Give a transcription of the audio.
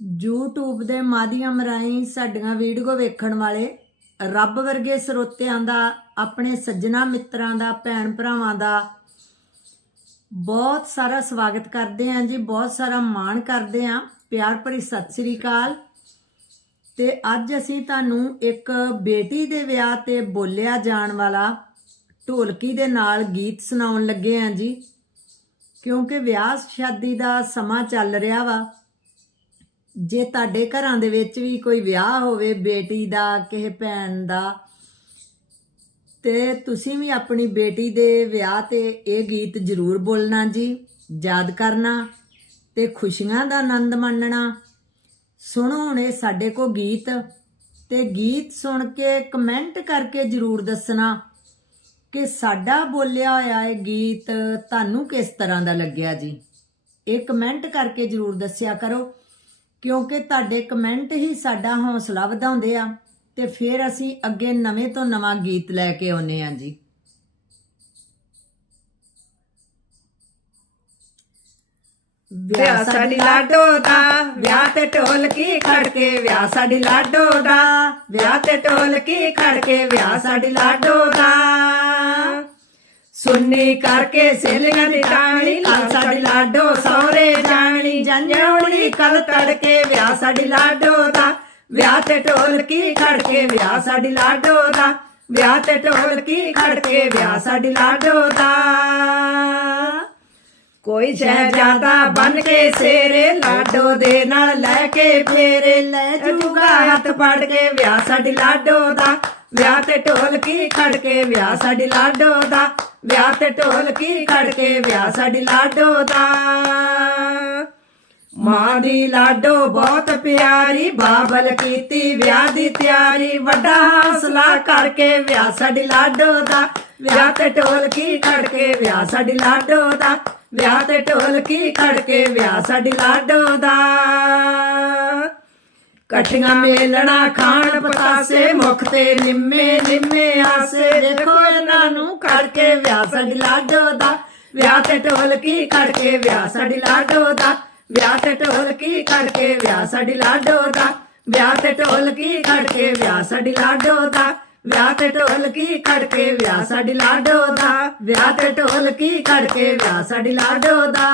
YouTube ਦੇ ਮਾਧਿਅਮ ਰਾਹੀਂ ਸਾਡੀਆਂ ਵੀਡੀਓ ਵੇਖਣ ਵਾਲੇ ਰੱਬ ਵਰਗੇ ਸਰੋਤਿਆਂ ਦਾ, ਆਪਣੇ ਸੱਜਣਾ ਮਿੱਤਰਾਂ ਦਾ, ਭੈਣ ਭਰਾਵਾਂ ਦਾ ਬਹੁਤ ਸਾਰਾ ਸਵਾਗਤ ਕਰਦੇ ਆਂ ਜੀ, ਬਹੁਤ ਸਾਰਾ ਮਾਣ ਕਰਦੇ ਆਂ ਪਿਆਰ ਭਰੀ ਸਤਿ ਸ੍ਰੀ ਅਕਾਲ। ਤੇ ਅੱਜ ਅਸੀਂ ਤੁਹਾਨੂੰ ਇੱਕ ਬੇਟੀ ਦੇ ਵਿਆਹ ਤੇ ਬੋਲਿਆ ਜਾਣ ਵਾਲਾ ਢੋਲਕੀ ਦੇ ਨਾਲ ਗੀਤ ਸੁਣਾਉਣ ਲੱਗੇ ਆਂ ਜੀ, ਕਿਉਂਕਿ ਵਿਆਹ ਸ਼ਾਦੀ ਦਾ ਸਮਾਂ ਚੱਲ ਰਿਹਾ ਵਾ। ਜੇ ਤੁਹਾਡੇ ਘਰਾਂ ਦੇ ਵਿੱਚ ਵੀ ਕੋਈ ਵਿਆਹ ਹੋਵੇ, ਬੇਟੀ ਦਾ, ਕਿਸੇ ਭੈਣ ਦਾ, ਤੇ ਤੁਸੀਂ ਵੀ ਆਪਣੀ ਬੇਟੀ ਦੇ ਵਿਆਹ ਤੇ ਇਹ ਗੀਤ ਜ਼ਰੂਰ ਬੋਲਣਾ ਜੀ, ਯਾਦ ਕਰਨਾ ਤੇ ਖੁਸ਼ੀਆਂ ਦਾ ਆਨੰਦ ਮਾਣਨਾ। ਸੁਣੋ ਹੁਣੇ ਸਾਡੇ ਕੋ ਗੀਤ ਤੇ ਗੀਤ ਸੁਣ ਕੇ ਕਮੈਂਟ ਕਰਕੇ ਜ਼ਰੂਰ ਦੱਸਣਾ ਕਿ ਸਾਡਾ ਬੋਲਿਆ ਹੋਇਆ ਇਹ ਗੀਤ ਤੁਹਾਨੂੰ ਕਿਸ ਤਰ੍ਹਾਂ ਦਾ ਲੱਗਿਆ ਜੀ। ਇਹ ਕਮੈਂਟ ਕਰਕੇ ਜ਼ਰੂਰ ਦੱਸਿਆ ਕਰੋ। ਕਿਉਂਕਿ ਤੁਹਾਡੇ ਕਮੈਂਟ ਹੀ ਸਾਡਾ ਹੌਸਲਾ ਵਧਾਉਂਦੇ ਆ ਤੇ ਫਿਰ ਅਸੀਂ ਅੱਗੇ ਨਵੇਂ ਤੋਂ ਨਵਾਂ ਗੀਤ ਲੈ ਕੇ ਆਉਨੇ ਆ ਜੀ। ਵਿਆਹ ਸਾਡੀ ਲਾਡੋ ਦਾ ਵਿਆਹ ਤੇ ਢੋਲਕੀ ਖੜਕੇ ਵਿਆਹ ਸਾਡੀ ਲਾਡੋ ਦਾ। ਵਿਆਹ ਤੇ ਢੋਲਕੀ ਖੜਕੇ ਵਿਆਹ ਸਾਡੀ ਲਾਡੋ ਦਾ। ਸੁੰਨੀ ਕਰਕੇ ਸੇਲੀਆਂ ਦੀ ਟਾਣੀ ਲਾਲ ਸਾਡੀ ਲਾਡੋ ਸੌਰੇ ਜਾਣੀ। ਜੰਜੌਣੀ ਕੱਲ ਤੜਕੇ ਵਿਆਹ ਸਾਡੀ ਲਾਡੋ ਦਾ। ਵਿਆਹ ਤੇ ਢੋਲਕੀ ਖੜਕੇ ਵਿਆਹ ਸਾਡੀ ਲਾਡੋ ਦਾ। ਵਿਆਹ ਤੇ ਢੋਲਕੀ ਖੜਕੇ ਵਿਆਹ ਸਾਡੀ ਲਾਡੋ ਦਾ। ਕੋਈ ਸ਼ਹਿਜ਼ਾਦਾ ਬਨ ਕੇ ਸੇਰੇ ਲਾਡੋ ਦੇ ਨਾਲ ਲੈ ਕੇ ਫੇਰੇ। ਲੈ ਜੂਗਾ ਹੱਥ ਫੜ ਕੇ ਵਿਆਹ ਸਾਡੀ ਲਾਡੋ ਦਾ। ਵਿਆਹ ਤੇ ਖੜ ਕੇ ਵਿਆਹ ਸਾਡੀ ਲਾਡੋ ਦਾ। ਵਿਆਹ ਤੇ ਢੋਲਕੀ ਖੜ ਕੇ ਵਿਆਹ ਸਾਡੀ ਲਾਡੋ ਦਾ। ਮਾਂ ਦੀ ਲਾਡੋ ਬਹੁਤ ਪਿਆਰੀ, ਬਾਬਲ ਕੀਤੀ ਵਿਆਹ ਦੀ ਤਿਆਰੀ। ਵੱਡਾ ਹੌਸਲਾ ਕਰਕੇ ਵਿਆਹ ਸਾਡੀ ਲਾਡੋ ਦਾ। ਵਿਆਹ ਤੇ ਢੋਲਕੀ ਖੜ ਕੇ ਵਿਆਹ ਸਾਡੀ ਲਾਡੋ ਦਾ। ਵਿਆਹ ਤੇ ਢੋਲਕੀ ਖੜ ਕੇ ਵਿਆਹ ਸਾਡੀ ਲਾਡੋ ਦਾ। ਕਠੀਆਂ ਮੇਲਣਾ, ਖਾਣ ਪਤਾਸੇ, ਮੁਖ ਤੇ ਨਿੰਮੇ ਨਿੰਮੇ ਆਸੇ। ਦੇਖੋ ਇਹਨਾਂ ਨੂੰ ਖੜ ਕੇ ਵਿਆਹ ਸਾਡੀ ਲਾਡੋ ਦਾ। ਵਿਆਹ ਤੇ ਢੋਲਕੀ ਖੜ ਕੇ ਵਿਆਹ ਸਾਡੀ ਲਾਡੋ ਦਾ। ਵਿਆਹ ਤੇ ਢੋਲਕੀ ਖੜ ਕੇ ਵਿਆਹ ਸਾਡੀ ਲਾਡੋ ਦਾ। ਵਿਆਹ ਤੇ ਢੋਲਕੀ ਖੜ ਕੇ ਵਿਆਹ ਸਾਡੀ ਲਾਡੋ ਦਾ। ਵਿਆਹ ਤੇ ਢੋਲਕੀ ਖੜ ਕੇ ਵਿਆਹ ਸਾਡੀ ਲਾਡੋ ਦਾ। ਵਿਆਹ ਤੇ ਢੋਲਕੀ ਖੜ ਕੇ ਵਿਆਹ ਸਾਡੀ ਲਾਡੋ ਦਾ।